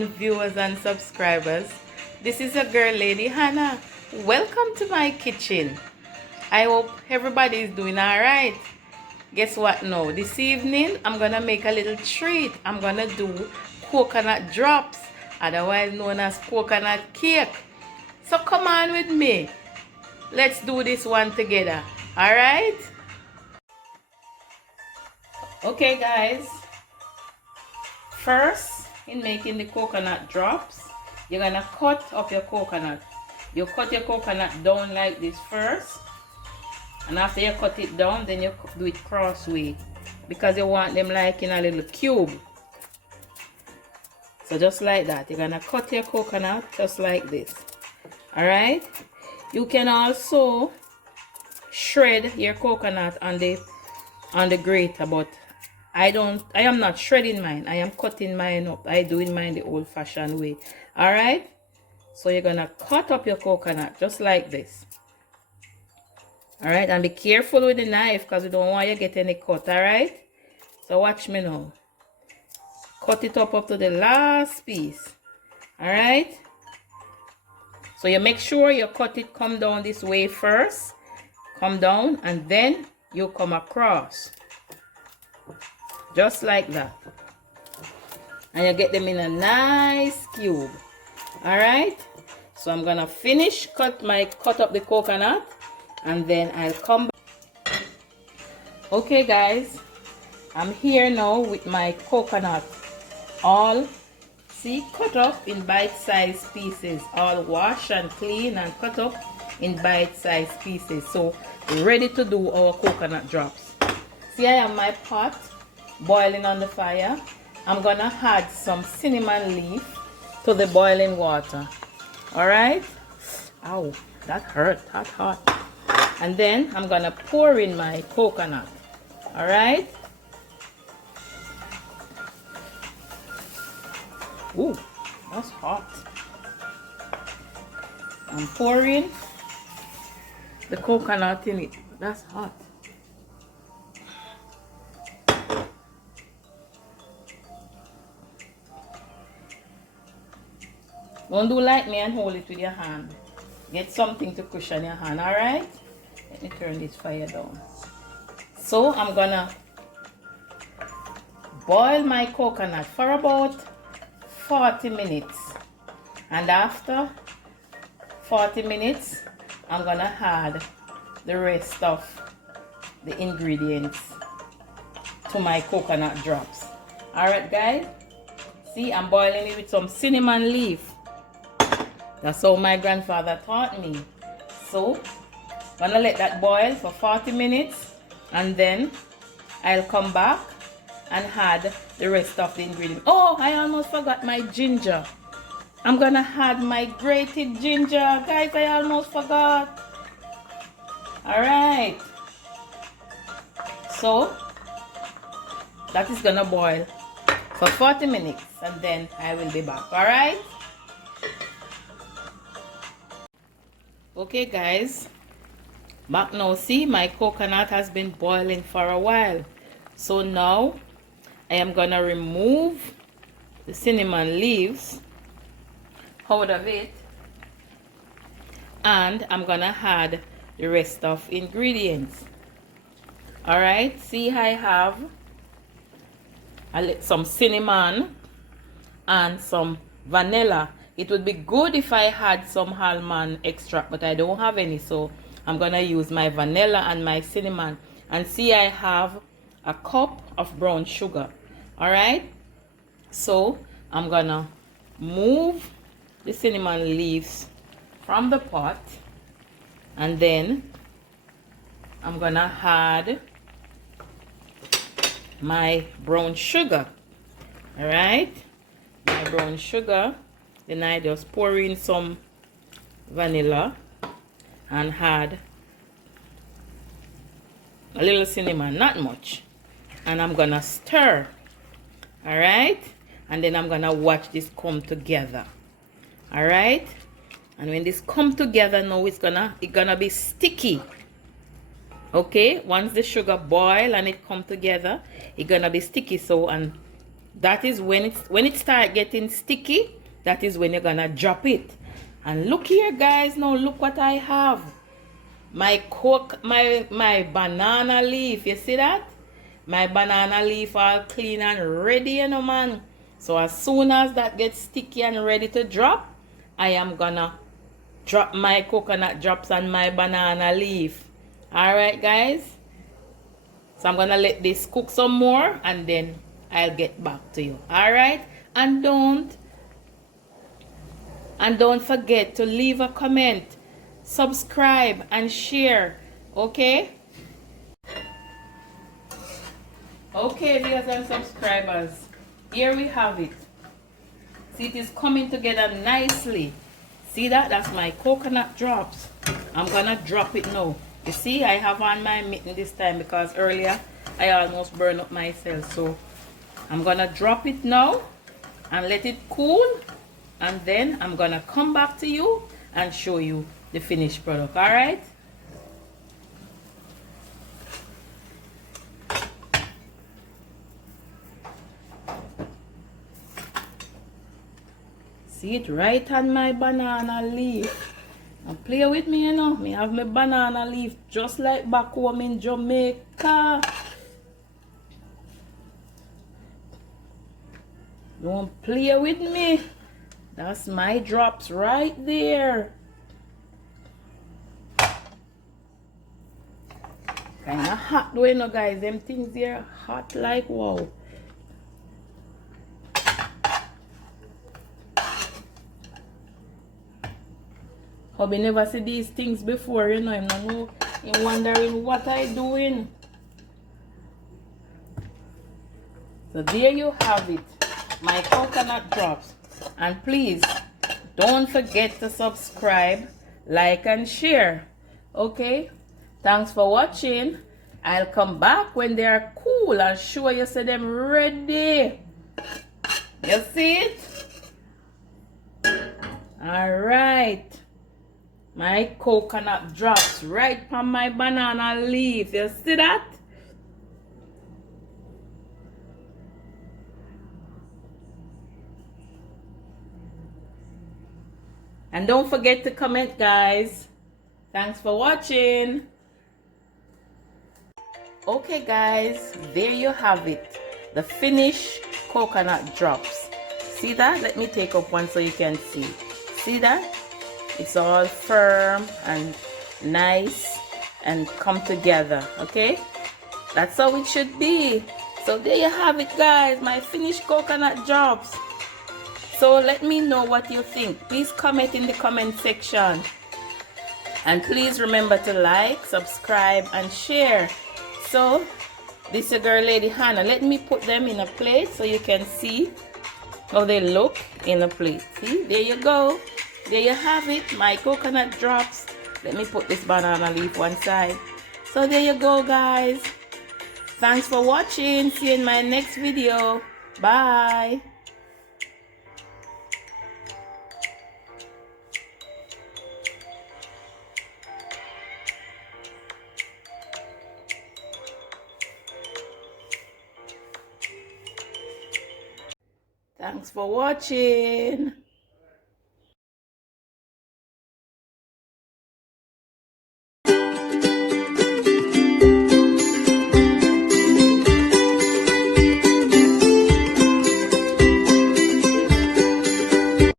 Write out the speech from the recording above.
afternoon, viewers and subscribers. This is your girl, Lady Hannah. Welcome to my kitchen. I hope everybody is doing alright. Guess what now? This evening, I'm gonna make a little treat. I'm gonna do coconut drops, otherwise known as coconut cake. So come on with me. Let's do this one together. Alright? Okay, guys. First, in making the coconut drops, you're gonna cut up your coconut. You cut your coconut down like this first, and after you cut it down, then you do it crossway because you want them like in a little cube. So just like that, you're gonna cut your coconut just like this. All right. You can also shred your coconut on the grater, but I am not shredding mine. I am cutting mine up. I doing mine the old-fashioned way. All right. So you're gonna cut up your coconut just like this. All right, and be careful with the knife because you don't want you to get any cut. All right. So watch me now. Cut it up to the last piece. All right. So you make sure you cut it, come down this way first. Come down, and then you come across. Just like that. And you get them in a nice cube. Alright. So I'm gonna finish cut up the coconut, and then I'll come back. Okay guys, I'm here now with my coconut. All cut up in bite-sized pieces. All wash and clean and cut up in bite-sized pieces. So ready to do our coconut drops. See, I have my pot boiling on the fire. I'm gonna add some cinnamon leaf to the boiling water. All right. Ow, that hurt. That hot. And then I'm gonna pour in my coconut. All right. Ooh, that's hot. I'm pouring the coconut in it. That's hot. Don't do like me and hold it with your hand. Get something to cushion your hand, alright? Let me turn this fire down. So I'm gonna boil my coconut for about 40 minutes. And after 40 minutes, I'm gonna add the rest of the ingredients to my coconut drops. Alright guys, see, I'm boiling it with some cinnamon leaf. That's how my grandfather taught me. So, I'm gonna let that boil for 40 minutes, and then I'll come back and add the rest of the ingredients. Oh, I almost forgot my ginger. I'm gonna add my grated ginger. Guys, I almost forgot. Alright. So, that is gonna boil for 40 minutes, and then I will be back. Alright? Okay guys, back now. See, my coconut has been boiling for a while. So now I am gonna remove the cinnamon leaves out of it, and I'm gonna add the rest of ingredients. Alright, see, I have some cinnamon and some vanilla. It would be good if I had some almond extract, but I don't have any, so I'm gonna use my vanilla and my cinnamon. And see, I have a cup of brown sugar. All right, so I'm gonna move the cinnamon leaves from the pot, and then I'm gonna add my brown sugar. All right, my brown sugar. Then I just pour in some vanilla and add a little cinnamon, not much. And I'm gonna stir. Alright? And then I'm gonna watch this come together. Alright? And when this come together now, it's gonna be sticky. Okay? Once the sugar boil and it come together, it's gonna be sticky. So, and that is when it start getting sticky, that is when you're gonna drop it. And look here, guys, now look what I have. My banana leaf, you see that? My banana leaf all clean and ready, you know, man. So as soon as that gets sticky and ready to drop, I am gonna drop my coconut drops on my banana leaf. All right, guys. So I'm gonna let this cook some more and then I'll get back to you. All right, and don't forget to leave a comment, subscribe and share. Okay, viewers and subscribers, here we have it. See, it is coming together nicely. See that? That's my coconut drops. I'm gonna drop it now. You see, I have on my mitten this time because earlier I almost burned up myself. So I'm gonna drop it now and let it cool, and then I'm gonna come back to you and show you the finished product. All right? See it right on my banana leaf. Now play with me, you know. Me have my banana leaf just like back home in Jamaica. Don't play with me. That's my drops right there. Kinda hot though, you know, guys. Them things here hot like wow. Hubby never see these things before, you know. I'm wondering what I doing. So there you have it, my coconut drops. And please don't forget to subscribe, like and share. Okay, thanks for watching. I'll come back when they are cool and show you see them ready. You see it? All right, my coconut drops right from my banana leaf. You see that? And don't forget to comment, guys. Thanks for watching. Okay, guys, there you have it. The finished coconut drops. See that? Let me take up one so you can see. See that? It's all firm and nice and come together. Okay? That's how it should be. So there you have it, guys. My finished coconut drops. So let me know what you think. Please comment in the comment section. And please remember to like, subscribe, and share. So, this is your girl, Lady Hannah. Let me put them in a plate so you can see how they look in a plate. See, there you go. There you have it, my coconut drops. Let me put this banana leaf one side. So there you go, guys. Thanks for watching. See you in my next video. Bye. Thanks for watching.